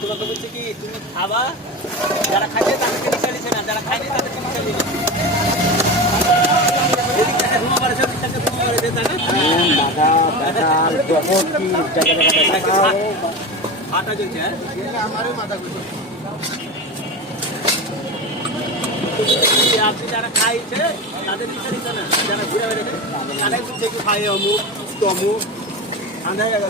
তোমাকে বলছে কি তুমি খাবা যারা খাইছে তাদেরকে নিচে নিচ্ছে না যারা খায়নি তাদেরকে নিচে নিচ্ছে হ্যাঁ? আপনি যারা খাইছে তাদের না যারা ঘুরে বেড়েছে কি খাই অমুক তমুক ঠান্ডা হয়ে গেল।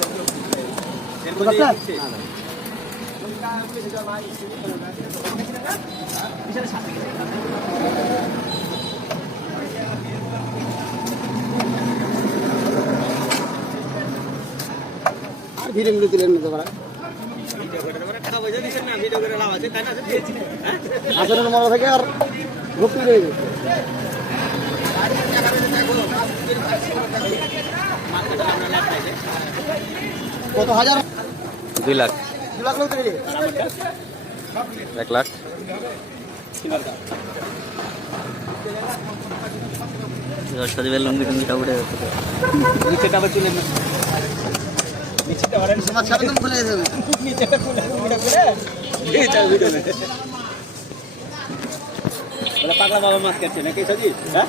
আর ভিড়ে মিলে দিলেন না তোমরা? আসনের মনে থেকে আর ভক্তি রয়ে গেছে মার্কেটে আমরা লাভ পাইছে। কত হাজার দুই লাখ লাখ এক লাখ। সজীবের লুঙ্গি টুঙ্গিটা উঠে গেছে। নিচেটা আবার তুলে। বলে পাগলা বাবা মাছ কাটছে নাকি সজি হ্যাঁ?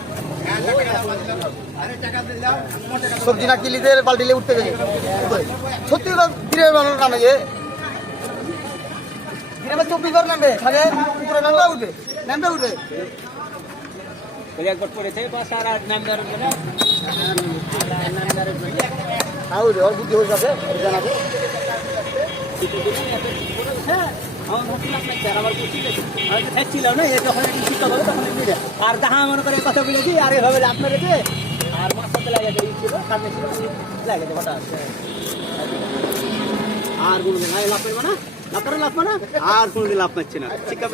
সবজি না কিলিতে বালতিলে উঠতে গেছে সত্যি ফিরে মানুষ নামে যে ফিরে চব্বিশ নামবে খালে উপরে নামবে উঠবে নামবে উঠবে। ওই একবার পড়েছে বা সারা নাম ধরে গেলে হ্যাঁ বুদ্ধি হয়ে যাবে জানাবে আর যাহা মনে করে কথা বলেছি আর এভাবে লাভ মেরেছে আর আর আয় লাভ পাইবে না লাভ করে লাভ না আর লাভ না শিক্ষা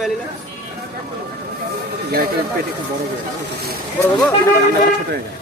ছোট হয়ে যায়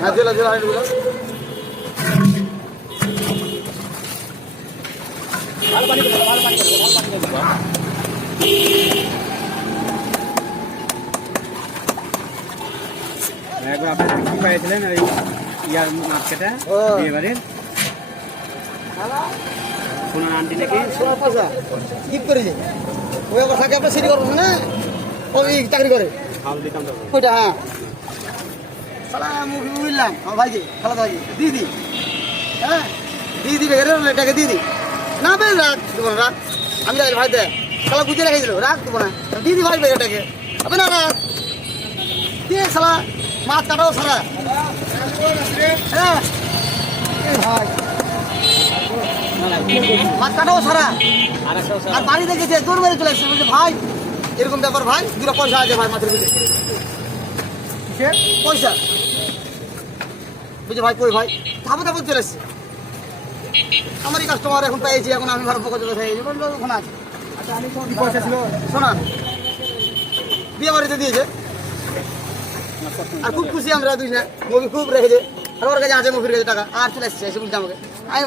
হ্যাঁ জেলা জেলা হাইটগুলো ভালো পানি দেবো ভালো পানি দেবো ভালো পানি দেবো একবার আপনি কি পাইছিলেন ওই ইয়ার মার্কেটে ও। বিয়ে আন্টি নাকি ওই সিটি করব না? ওই চাকরি করে। দিতাম ওইটা হ্যাঁ। সালা মুখে বুঝলাম। আমার ভাইজি খালা ভাইজি দিদি হ্যাঁ? এটাকে না বেশ রাখ দেবো রাখ আমি যাই ভাই দে সালা বুঝে রেখে দিল রাখ দেবো না। দিদি ভাই বে এটাকে। না রাখ দিয়ে সালা মাছ কাটাও সারা হ্যাঁ? ভাই। মাছ কাটাও সারা আর বাড়ি দেখেছে দূর মেরে চলে এসেছে ভাই এরকম ব্যাপার ভাই দুটো পয়সা আছে ভাই মাছের ভিতরে। পয়সা? বুঝে ভাই কই ভাই? ধাপে ধাপে চলে এসছে। আমারই কাস্টমার এখন পেয়েছি এখন আমি ভালো পকেটে বসে গেছি বলল ওখানে আছে। পয়সা বিয়ে বাড়িতে দিয়েছে। আর খুব খুশি আমরা দুই না মুভি খুব রেখেছে। আর ওর কাছে আছে মুভির কাছে টাকা। আর চলে এসছে এসে বলছে আমাকে। আমি